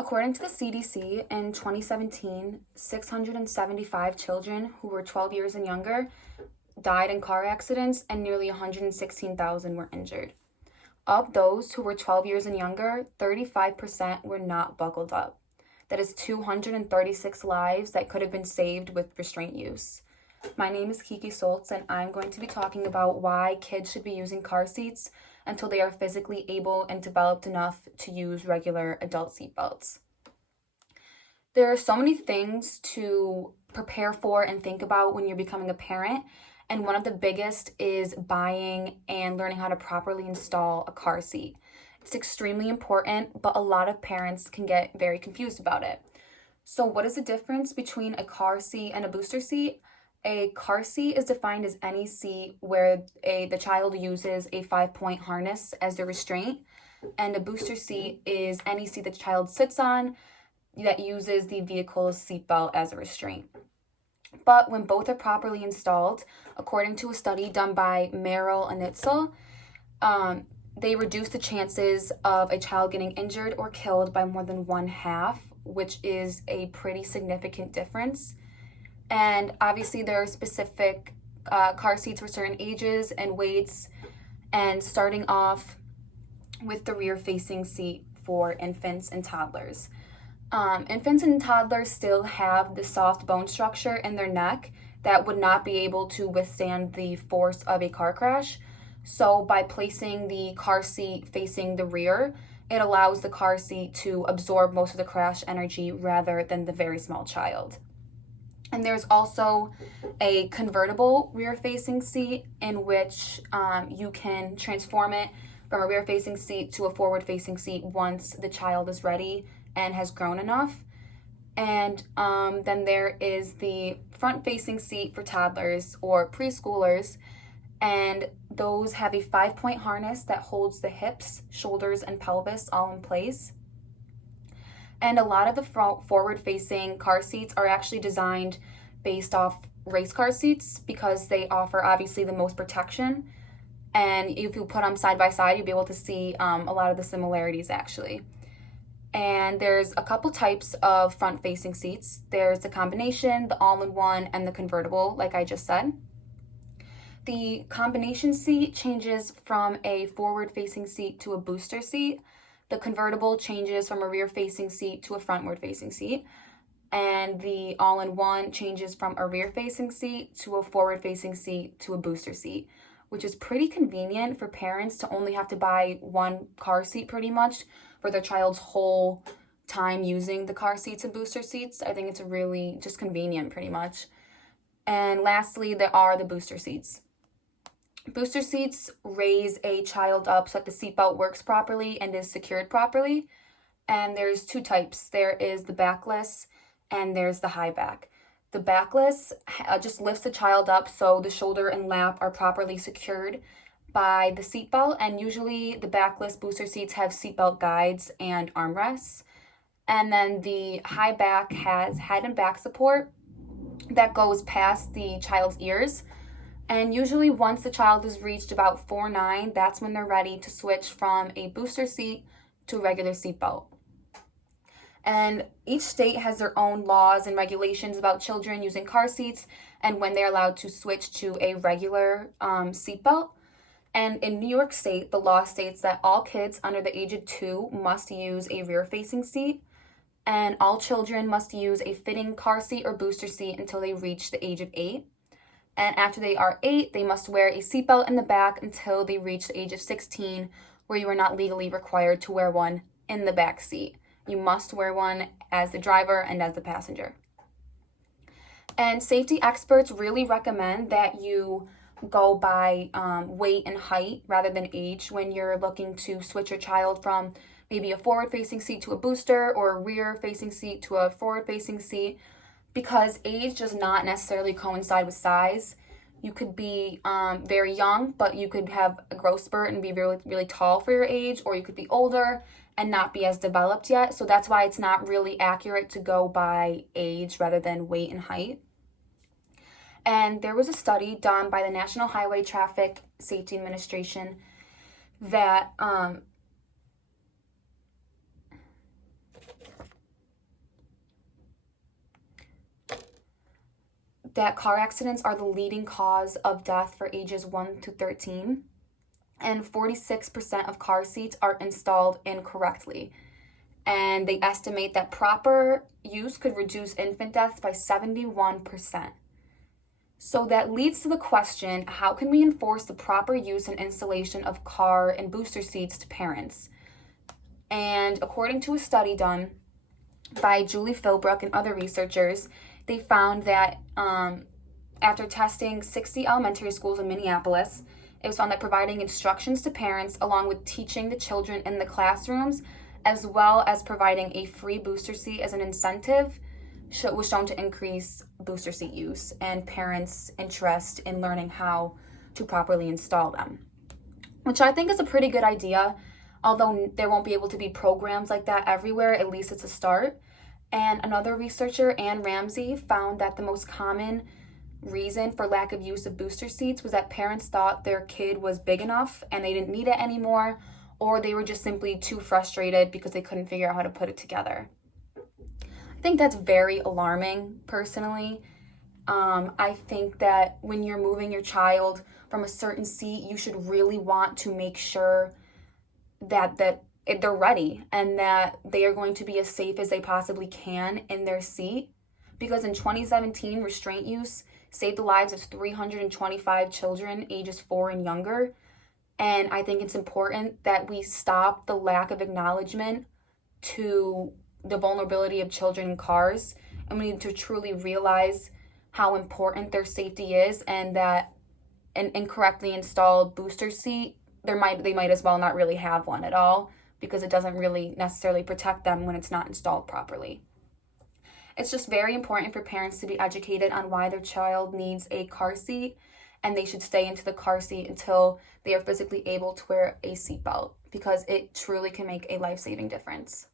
According to the CDC, in 2017, 675 children who were 12 years and younger died in car accidents, and nearly 116,000 were injured. Of those who were 12 years and younger, 35% were not buckled up. That is 236 lives that could have been saved with restraint use. My name is Kiki Soltz, and I'm going to be talking about why kids should be using car seats until they are physically able and developed enough to use regular adult seatbelts. There are so many things to prepare for and think about when you're becoming a parent, and one of the biggest is buying and learning how to properly install a car seat. It's extremely important, but a lot of parents can get very confused about it. So what is the difference between a car seat and a booster seat? A car seat is defined as any seat where the child uses a 5-point harness as their restraint, and a booster seat is any seat that the child sits on that uses the vehicle's seatbelt as a restraint. But when both are properly installed, according to a study done by Merrill and Itzel, they reduce the chances of a child getting injured or killed by more than 1/2, which is a pretty significant difference. And obviously there are specific car seats for certain ages and weights, and starting off with the rear-facing seat for infants and toddlers. Infants and toddlers still have the soft bone structure in their neck that would not be able to withstand the force of a car crash. So by placing the car seat facing the rear, it allows the car seat to absorb most of the crash energy rather than the very small child. And there's also a convertible rear-facing seat in which you can transform it from a rear-facing seat to a forward-facing seat once the child is ready and has grown enough. And then there is the front-facing seat for toddlers or preschoolers, and those have a 5-point harness that holds the hips, shoulders, and pelvis all in place. And a lot of the forward-facing car seats are actually designed based off race car seats because they offer obviously the most protection. And if you put them side by side, you'll be able to see a lot of the similarities actually. And there's a couple types of front-facing seats. There's the combination, the all-in-one, and the convertible, like I just said. The combination seat changes from a forward-facing seat to a booster seat. The convertible changes from a rear-facing seat to a frontward-facing seat. And the all-in-one changes from a rear-facing seat to a forward-facing seat to a booster seat, which is pretty convenient for parents to only have to buy one car seat pretty much for their child's whole time using the car seats and booster seats. I think it's really just convenient pretty much. And lastly, there are the booster seats. Booster seats raise a child up so that the seatbelt works properly and is secured properly. And there's two types. There is the backless and there's the high back. The backless just lifts the child up so the shoulder and lap are properly secured by the seatbelt, and usually the backless booster seats have seatbelt guides and armrests. And then the high back has head and back support that goes past the child's ears. And usually once the child has reached about 4'9", that's when they're ready to switch from a booster seat to a regular seatbelt. And each state has their own laws and regulations about children using car seats and when they're allowed to switch to a regular seatbelt. And in New York State, the law states that all kids under the age of 2 must use a rear-facing seat, and all children must use a fitting car seat or booster seat until they reach the age of 8. And after they are 8, they must wear a seatbelt in the back until they reach the age of 16, where you are not legally required to wear one in the back seat. You must wear one as the driver and as the passenger. And safety experts really recommend that you go by weight and height rather than age when you're looking to switch your child from maybe a forward-facing seat to a booster or a rear-facing seat to a forward-facing seat, because age does not necessarily coincide with size. You could be very young, but you could have a growth spurt and be really, really tall for your age, or you could be older and not be as developed yet. So that's why it's not really accurate to go by age rather than weight and height. And there was a study done by the National Highway Traffic Safety Administration that that car accidents are the leading cause of death for ages 1 to 13, and 46% of car seats are installed incorrectly. And they estimate that proper use could reduce infant deaths by 71%. So that leads to the question, how can we enforce the proper use and installation of car and booster seats to parents? And according to a study done by Julie Philbrook and other researchers, they found that after testing 60 elementary schools in Minneapolis, it was found that providing instructions to parents along with teaching the children in the classrooms, as well as providing a free booster seat as an incentive, was shown to increase booster seat use and parents' interest in learning how to properly install them, which I think is a pretty good idea. Although there won't be able to be programs like that everywhere, at least it's a start. And another researcher, Ann Ramsey, found that the most common reason for lack of use of booster seats was that parents thought their kid was big enough and they didn't need it anymore, or they were just simply too frustrated because they couldn't figure out how to put it together. I think that's very alarming, personally. I think that when you're moving your child from a certain seat, you should really want to make sure that they're ready and that they are going to be as safe as they possibly can in their seat. Because in 2017, restraint use saved the lives of 325 children ages 4 and younger. And I think it's important that we stop the lack of acknowledgement to the vulnerability of children in cars. And we need to truly realize how important their safety is, and that an incorrectly installed booster seat, they might as well not really have one at all, because it doesn't really necessarily protect them when it's not installed properly. It's just very important for parents to be educated on why their child needs a car seat, and they should stay into the car seat until they are physically able to wear a seatbelt, because it truly can make a life-saving difference.